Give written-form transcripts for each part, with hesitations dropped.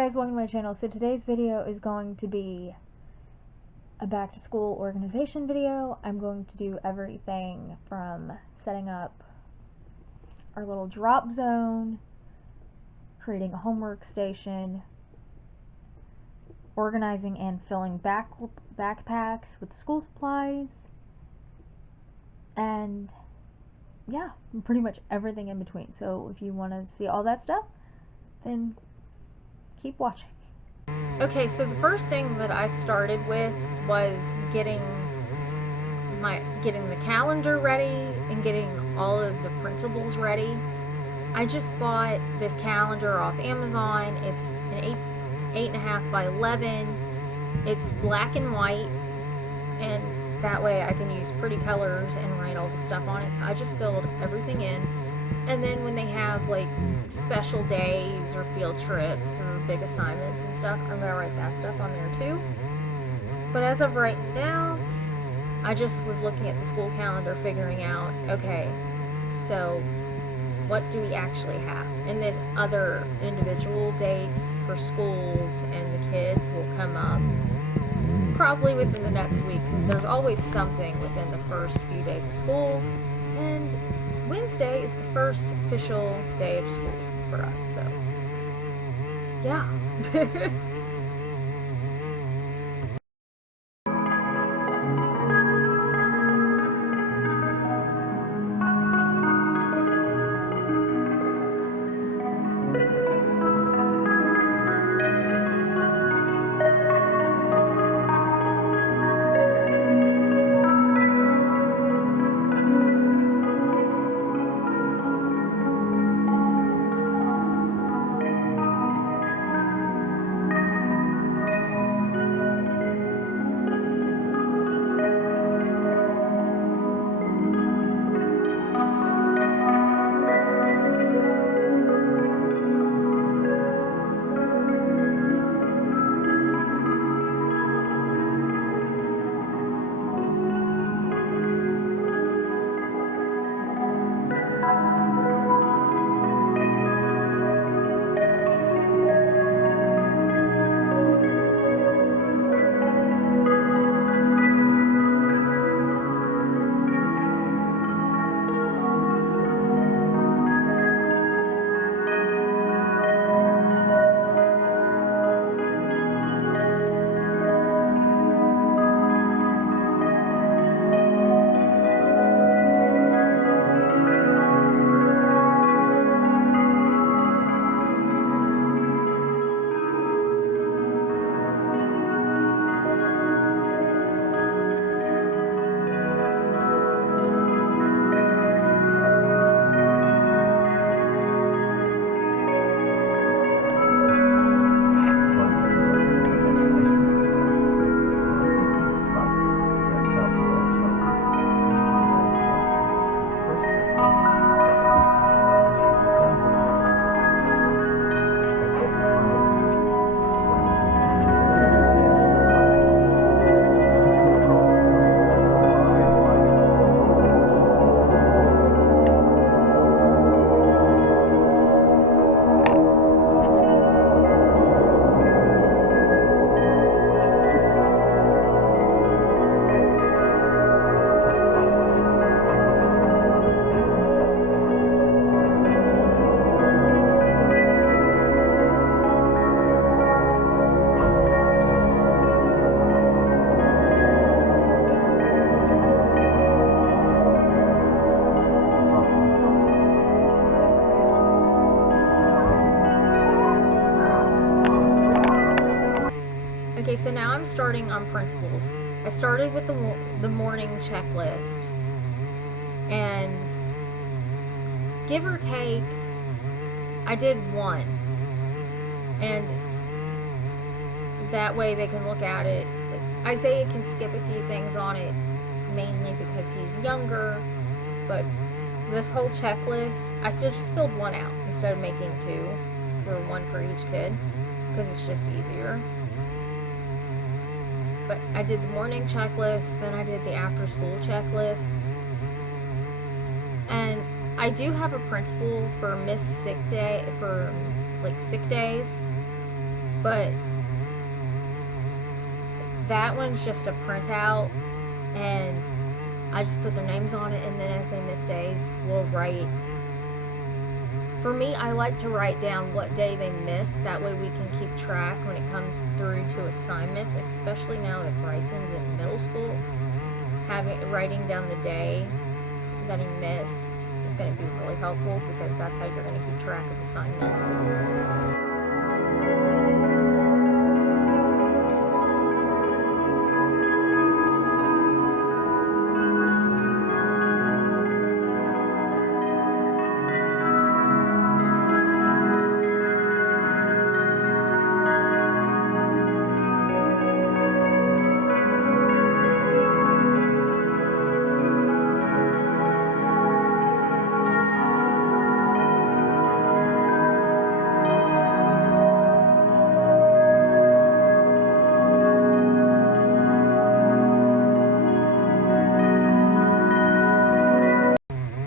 guys, welcome to my channel. So today's video is going to be a back to school organization video. I'm going to do everything from setting up our little drop zone, creating a homework station, organizing and filling backpacks with school supplies, and yeah, pretty much everything in between. So if you want to see all that stuff, then keep watching. Okay, so the first thing that I started with was getting the calendar ready and getting all of the printables ready. I just bought this calendar off Amazon. It's an 8.5 by 11. It's black and white, and that way I can use pretty colors and write all the stuff on it. So I just filled everything in. And then when they have like special days or field trips or big assignments and stuff, I'm gonna write that stuff on there too. But as of right now, I just was looking at the school calendar, figuring out, okay, so what do we actually have? And then other individual dates for schools and the kids will come up probably within the next week, because there's always something within the first few days of school, and Wednesday is the first official day of school for us, so yeah. Okay, so now I'm starting on printables. I started with the morning checklist, and give or take, I did one, and that way they can look at it. Isaiah can skip a few things on it, mainly because he's younger, but this whole checklist, I just filled one out instead of making two, for one for each kid, because it's just easier. But I did the morning checklist, then I did the after school checklist, and I do have a printable for missed sick day, for like sick days, But that one's just a printout, and I just put their names on it, and then as they miss days, we'll write. For me, I like to write down what day they miss. That way we can keep track when it comes through to assignments, especially now that Bryson's in middle school. Writing down the day that he missed is going to be really helpful, because that's how you're going to keep track of assignments.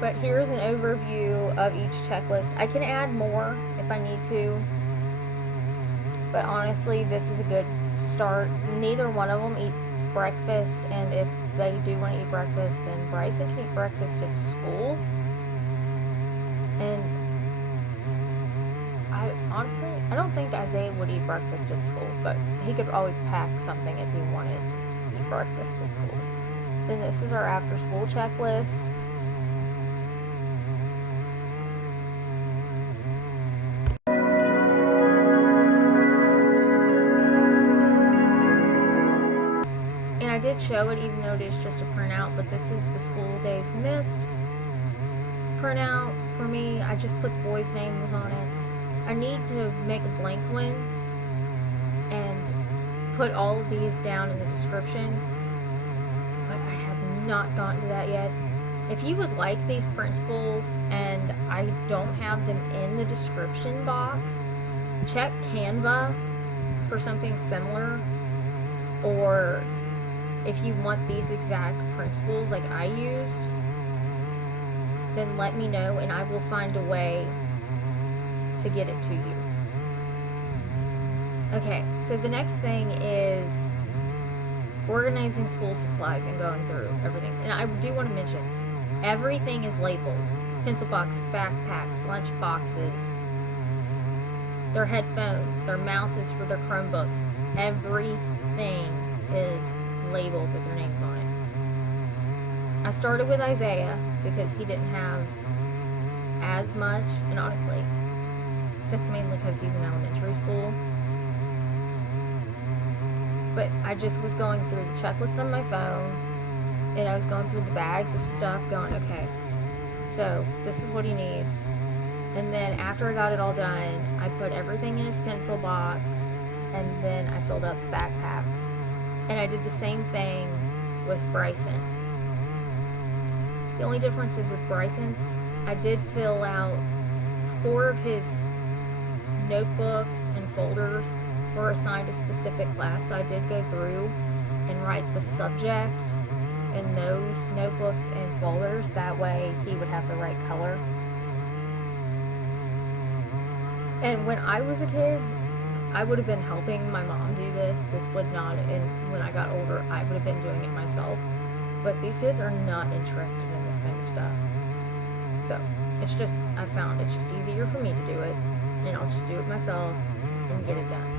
But here's an overview of each checklist. I can add more if I need to, but honestly, this is a good start. Neither one of them eats breakfast, and if they do want to eat breakfast, then Bryson can eat breakfast at school. And I don't think Isaiah would eat breakfast at school, but he could always pack something if he wanted to eat breakfast at school. Then this is our after school checklist. And I did show it, even though it is just a printout, but this is the school days missed printout for me. I just put the boys' names on it. I need to make a blank one and put all of these down in the description, but I have not gotten to that yet. If you would like these printables and I don't have them in the description box, check Canva for something similar, or if you want these exact printables like I used, then let me know and I will find a way to get it to you. Okay, so the next thing is organizing school supplies and going through everything. And I do want to mention, everything is labeled. Pencil boxes, backpacks, lunch boxes, their headphones, their mouses for their Chromebooks. Everything is labeled with their names on it. I started with Isaiah because he didn't have as much, and honestly, that's mainly because he's in elementary school. But I just was going through the checklist on my phone, and I was going through the bags of stuff going, okay, so this is what he needs. And then after I got it all done, I put everything in his pencil box, and then I filled up backpacks. And I did the same thing with Bryson. The only difference is with Bryson's, I did fill out 4 of his notebooks and folders were assigned a specific class, so I did go through and write the subject in those notebooks and folders. That way he would have the right color. And when I was a kid, I would have been helping my mom do this. This would not, and when I got older, I would have been doing it myself. But these kids are not interested in this kind of stuff. So, it's just, I found it's just easier for me to do it, and I'll just do it myself and get it done.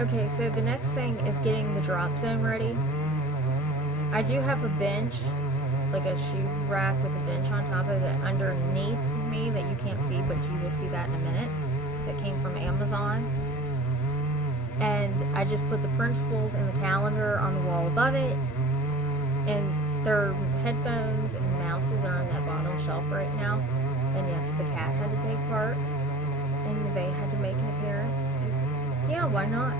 Okay, so the next thing is getting the drop zone ready. I do have a bench, like a shoe rack with a bench on top of it underneath me that you can't see, but you will see that in a minute. That came from Amazon. And I just put the printables and the calendar on the wall above it. And their headphones and mouses are on that bottom shelf right now. And yes, the cat had to take part. And they had to make an appearance because, yeah, why not?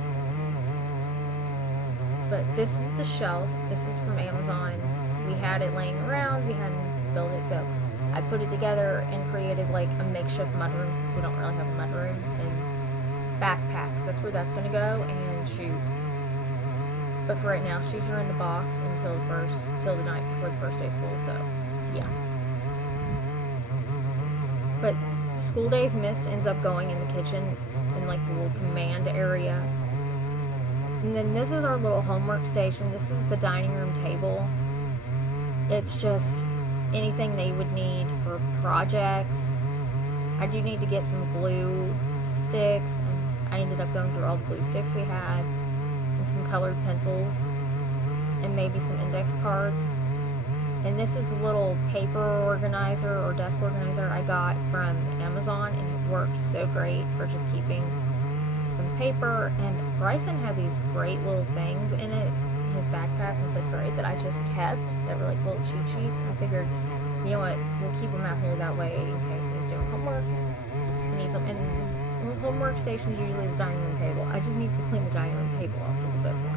But this is the shelf. This is from Amazon. We had it laying around. We hadn't built it, so I put it together and created like a makeshift mudroom since we don't really have a mudroom. And backpacks. That's where that's gonna go, and shoes. But for right now, shoes are in the box till the night before the first day of school. So, yeah. But school days missed ends up going in the kitchen in like the little command area. And then this is our little homework station. This is the dining room table. It's just anything they would need for projects. I do need to get some glue sticks. I ended up going through all the glue sticks we had, and some colored pencils, and maybe some index cards. And this is a little paper organizer or desk organizer I got from Amazon, and it works so great for just keeping some paper. And Bryson had these great little things in it, his backpack in 5th grade, that I just kept, that were like little cheat sheets. I figured, you know what, we'll keep them out here that way in case when he's doing homework, he needs them. And homework station is usually the dining room table. I just need to clean the dining room table off a little bit more.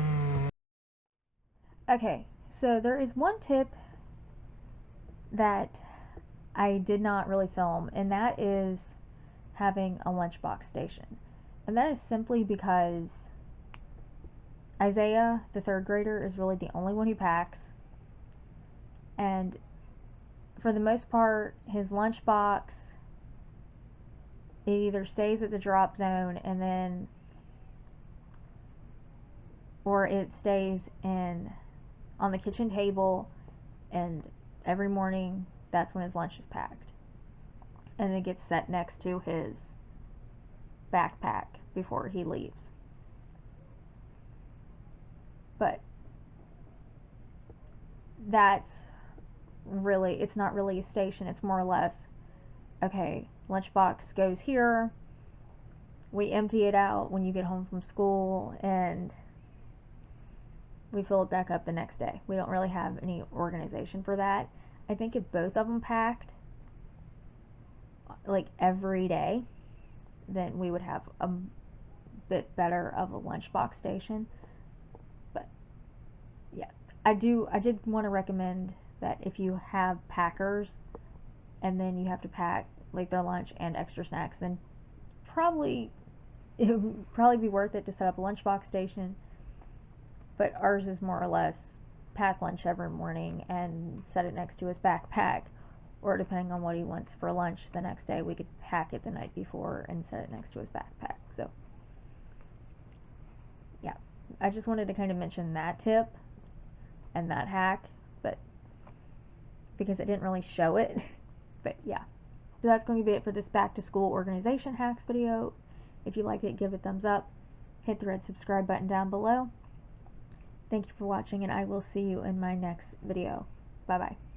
Okay, so there is one tip that I did not really film, and that is having a lunchbox station. And that is simply because Isaiah, the 3rd grader, is really the only one who packs. And for the most part, his lunchbox, it either stays at the drop zone and then, or it stays on the kitchen table, and every morning that's when his lunch is packed. And it gets set next to his backpack before he leaves. But that's really, it's not really a station. It's more or less, okay, lunchbox goes here, we empty it out when you get home from school, and we fill it back up the next day. We don't really have any organization for that. I think if both of them packed like every day, then we would have a bit better of a lunchbox station. But yeah, I did want to recommend that if you have packers and then you have to pack like their lunch and extra snacks, then it would probably be worth it to set up a lunchbox station. But ours is more or less pack lunch every morning and set it next to his backpack, or depending on what he wants for lunch the next day, we could pack it the night before and set it next to his backpack. So yeah, I just wanted to kind of mention that tip and that hack, but because it didn't really show it. But yeah, so that's going to be it for this back to school organization hacks video. If you liked it, give it a thumbs up, hit the red subscribe button down below. Thank you for watching, and I will see you in my next video. Bye bye.